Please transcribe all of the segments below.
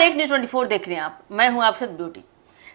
एक न्यूज 24 देख रहे हैं आप। मैं हूं आपसे ब्यूटी।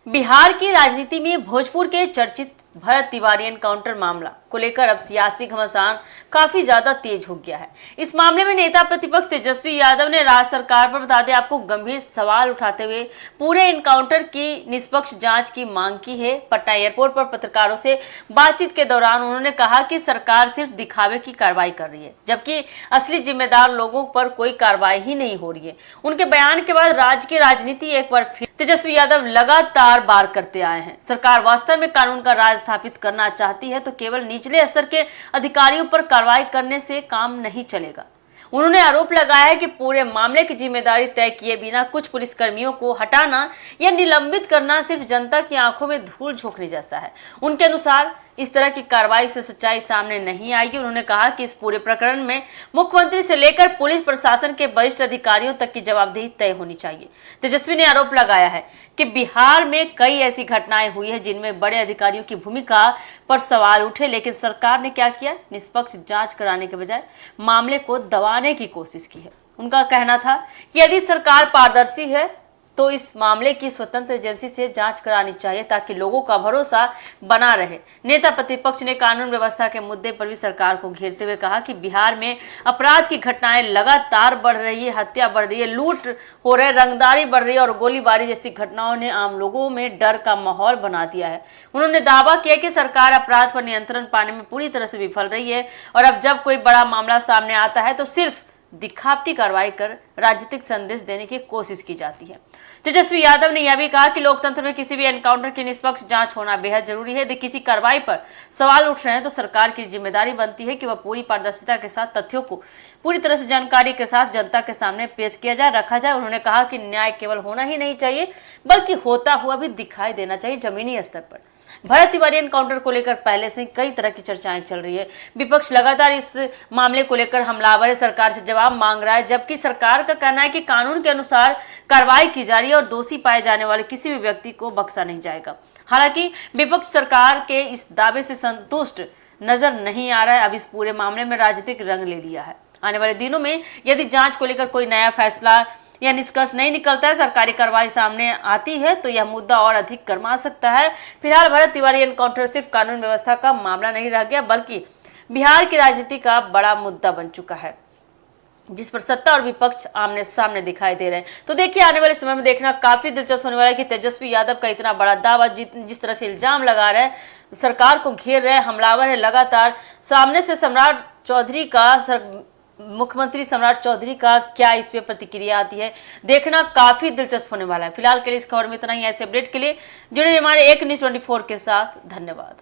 बिहार की राजनीति में भोजपुर के चर्चित भरत तिवारी एनकाउंटर मामला को लेकर अब सियासी घमासान काफी ज्यादा तेज हो गया है। इस मामले में नेता प्रतिपक्ष तेजस्वी यादव ने राज्य सरकार पर बता दें आपको गंभीर सवाल उठाते हुए पूरे एनकाउंटर की निष्पक्ष जांच की मांग की है। पटना एयरपोर्ट पर पत्रकारों से बातचीत के दौरान उन्होंने कहा कि सरकार सिर्फ दिखावे की कार्रवाई कर रही है, जबकि असली जिम्मेदार लोगों पर कोई कार्रवाई ही नहीं हो रही है। उनके बयान के बाद राज्य की राजनीति एक बार फिर तेजस्वी यादव लगातार बार करते आए हैं। सरकार वास्तव में कानून का राज स्थापित करना चाहती है तो केवल निचले स्तर के अधिकारियों पर कार्रवाई करने से काम नहीं चलेगा। उन्होंने आरोप लगाया है कि पूरे मामले की जिम्मेदारी तय किए बिना कुछ पुलिसकर्मियों को हटाना या निलंबित करना सिर्फ जनता की आंखों में धूल झोंकने जैसा है। उनके अनुसार इस तरह की कार्रवाई से सच्चाई सामने नहीं आएगी। उन्होंने कहा कि इस पूरे प्रकरण में मुख्यमंत्री से लेकर पुलिस प्रशासन के वरिष्ठ अधिकारियों तक की जवाबदेही तय होनी चाहिए। तेजस्वी ने आरोप लगाया है कि बिहार में कई ऐसी घटनाएं हुई है जिनमें बड़े अधिकारियों की भूमिका पर सवाल उठे, लेकिन सरकार ने क्या किया, निष्पक्ष जांच कराने के बजाय मामले को दबाने की कोशिश की है। उनका कहना था कि यदि सरकार पारदर्शी है तो इस मामले की स्वतंत्र एजेंसी से जांच करानी चाहिए ताकि लोगों का भरोसा बना रहे। नेता प्रतिपक्ष ने कानून व्यवस्था के मुद्दे पर भी सरकार को घेरते हुए कहा कि बिहार में अपराध की घटनाएं लगातार बढ़ रही है, हत्या बढ़ रही है, लूट हो रहे, रंगदारी बढ़ रही है और गोलीबारी जैसी घटनाओं ने आम लोगों में डर का माहौल बना दिया है। उन्होंने दावा किया कि सरकार अपराध पर नियंत्रण पाने में पूरी तरह से विफल रही है और अब जब कोई बड़ा मामला सामने आता है तो सिर्फ दिखावटी कार्रवाई कर राजनीतिक संदेश देने की कोशिश की जाती है। तेजस्वी यादव ने यह भी कहा कि लोकतंत्र में किसी भी एनकाउंटर की निष्पक्ष जांच होना बेहद जरूरी है। यदि किसी कार्रवाई पर सवाल उठ रहे हैं तो सरकार की जिम्मेदारी बनती है कि वह पूरी पारदर्शिता के साथ तथ्यों को पूरी तरह से जानकारी के साथ जनता के सामने पेश किया जाए, रखा जाए। उन्होंने कहा कि न्याय केवल होना ही नहीं चाहिए बल्कि होता हुआ भी दिखाई देना चाहिए जमीनी स्तर पर। भरत तिवारी एनकाउंटर को लेकर पहले से कई तरह की चर्चाएं चल रही है। विपक्ष लगातार इस मामले को लेकर हमलावर है, सरकार से जवाब मांग रहा है, जबकि सरकार का कहना है कि कानून के अनुसार कार्रवाई की जा रही है और दोषी पाए जाने वाले किसी भी व्यक्ति को बख्शा नहीं जाएगा। हालांकि विपक्ष सरकार के इस दावे से संतुष्ट नजर नहीं आ रहा है। अब इस पूरे मामले में राजनीतिक रंग ले लिया है। आने वाले दिनों में यदि जांच को लेकर कोई नया फैसला यह निष्कर्ष नहीं निकलता है, सरकारी कार्रवाई सामने आती है तो यह मुद्दा और अधिक गर्मा सकता है। फिलहाल भरत तिवारी एनकाउंटर सिर्फ कानून व्यवस्था का मामला नहीं रह गया बल्कि बिहार की राजनीति का बड़ा मुद्दा बन चुका है, जिस पर सत्ता और विपक्ष आमने सामने दिखाई दे रहे हैं। तो देखिए आने वाले समय में देखना काफी दिलचस्प होने वाला है कि तेजस्वी यादव का इतना बड़ा दावा, जिस तरह से इल्जाम लगा रहे हैं, सरकार को घेर रहे हैं, हमलावर है, लगातार सामने से सम्राट चौधरी का मुख्यमंत्री सम्राट चौधरी का क्या इस पे प्रतिक्रिया आती है, देखना काफी दिलचस्प होने वाला है। फिलहाल के लिए इस खबर में इतना ही। ऐसे अपडेट के लिए जुड़े हमारे एक न्यूज 24 के साथ। धन्यवाद।